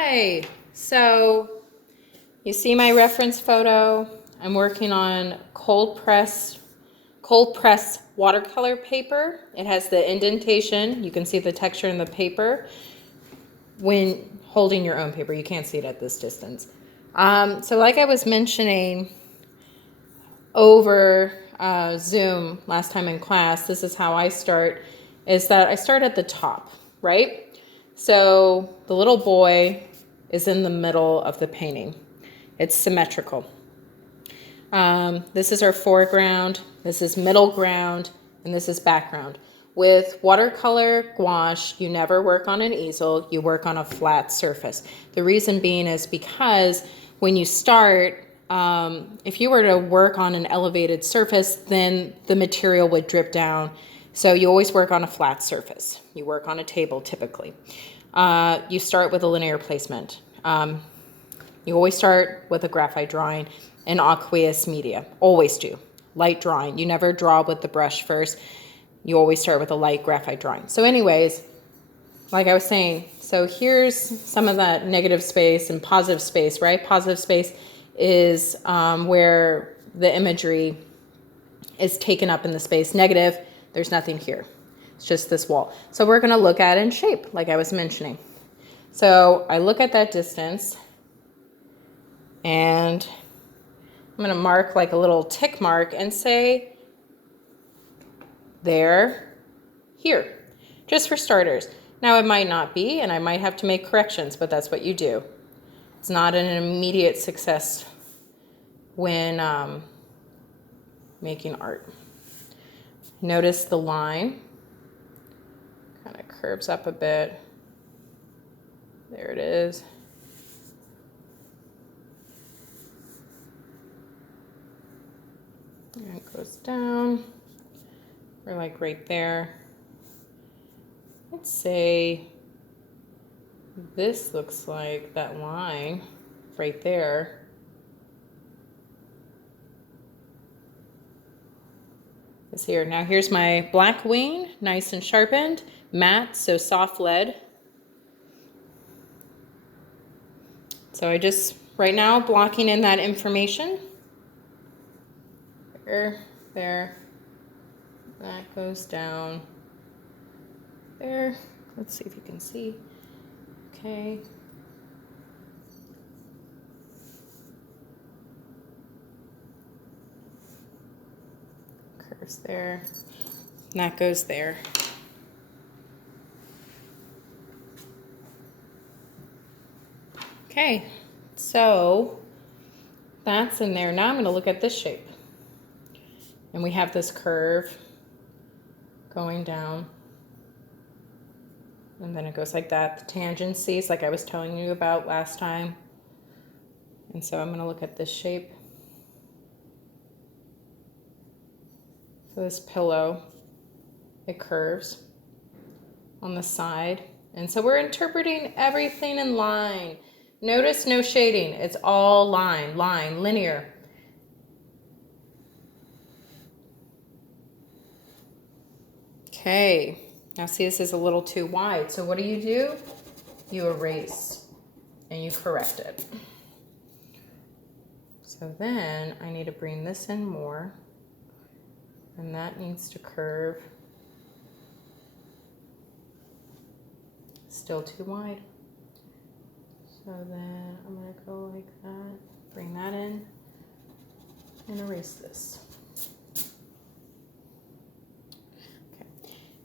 Hi. So you see my reference photo. I'm working on cold press watercolor paper. It has the indentation. You can see the texture in the paper when holding your own paper. You can't see it at this distance. So like I was mentioning over Zoom last time in class, this is how I start, is that I start at the top, right? So the little boy is in the middle of the painting. It's symmetrical. This is our foreground, this is middle ground, and this is background. With watercolor gouache, you never work on an easel, you work on a flat surface. The reason being is because when you start, if you were to work on an elevated surface, then the material would drip down. So you always work on a flat surface. You work on a table typically. You start with a linear placement. You always start with a graphite drawing in aqueous media. Always do. Light drawing. You never draw with the brush first. You always start with a light graphite drawing. So anyways, like I was saying, so here's some of that negative space and positive space, right? Positive space is where the imagery is taken up in the space. Negative, there's nothing here. It's just this wall. So we're going to look at it in shape, like I was mentioning. So I look at that distance, and I'm going to mark like a little tick mark and say, there, here, just for starters. Now it might not be, and I might have to make corrections, but that's what you do. It's not an immediate success when making art. Notice the line kind of curves up a bit. There it is. And it goes down. We're like right there. Let's say this looks like that line right there. Is here. Now here's my black wing, nice and sharpened, matte, so soft lead. So I just, right now, blocking in that information. There. That goes down. There. Let's see if you can see. Okay. Curves there. And that goes there. Okay, so that's in there. Now I'm going to look at this shape. And we have this curve going down. And then it goes like that. The tangencies, like I was telling you about last time. And so I'm going to look at this shape. So this pillow, it curves on the side. And so we're interpreting everything in line. Notice no shading. It's all line, linear. Okay, now see, this is a little too wide. So what do? You erase and you correct it. So then I need to bring this in more, and that needs to curve. Still too wide. So then I'm going to go like that, bring that in, and erase this.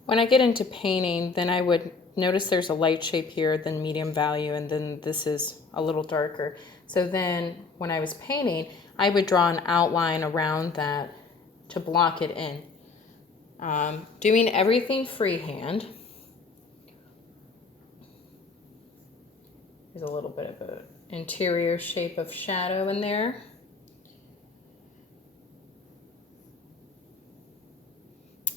When I get into painting, then I would notice there's a light shape here, then medium value, and then this is a little darker. So then when I was painting, I would draw an outline around that to block it in. Doing everything freehand. There's a little bit of an interior shape of shadow in there.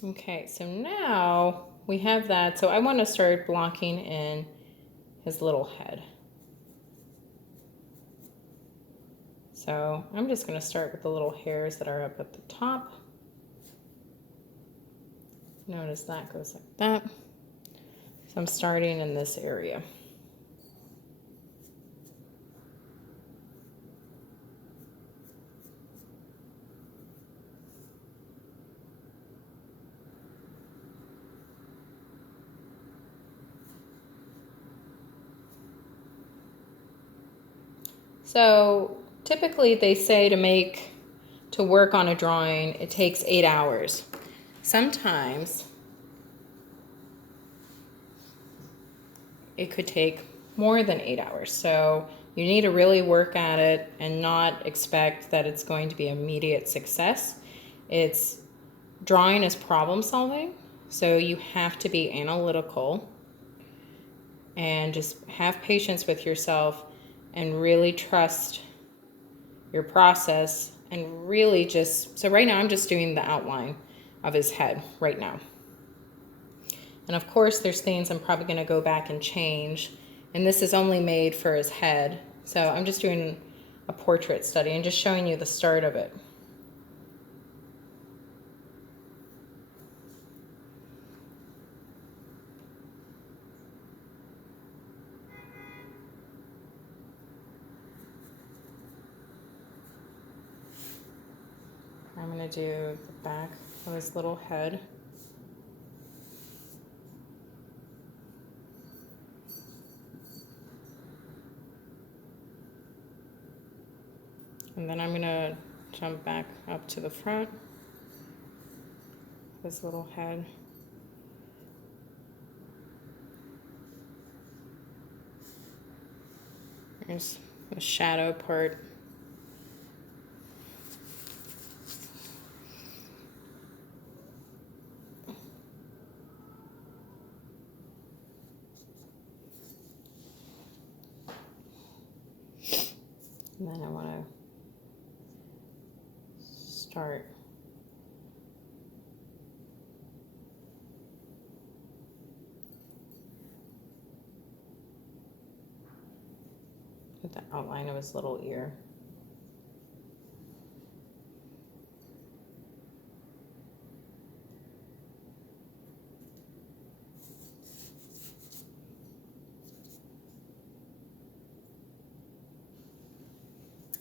Okay, so now we have that. So I want to start blocking in his little head. So I'm just going to start with the little hairs that are up at the top. Notice that goes like that. So I'm starting in this area. So typically they say to work on a drawing, it takes 8 hours. Sometimes it could take more than 8 hours. So you need to really work at it and not expect that it's going to be immediate success. Drawing is problem solving, so you have to be analytical and just have patience with yourself and really trust your process and really so right now I'm just doing the outline of his head right now. And of course there's things I'm probably going to go back and change, and this is only made for his head. So I'm just doing a portrait study and just showing you the start of it. I'm going to do the back of his little head. And then I'm going to jump back up to the front, his little head. There's the shadow part. And then I want to start with the outline of his little ear.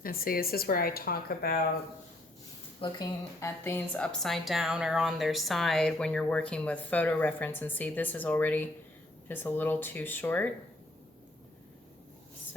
And see, this is where I talk about looking at things upside down or on their side when you're working with photo reference, and see this is already just a little too short.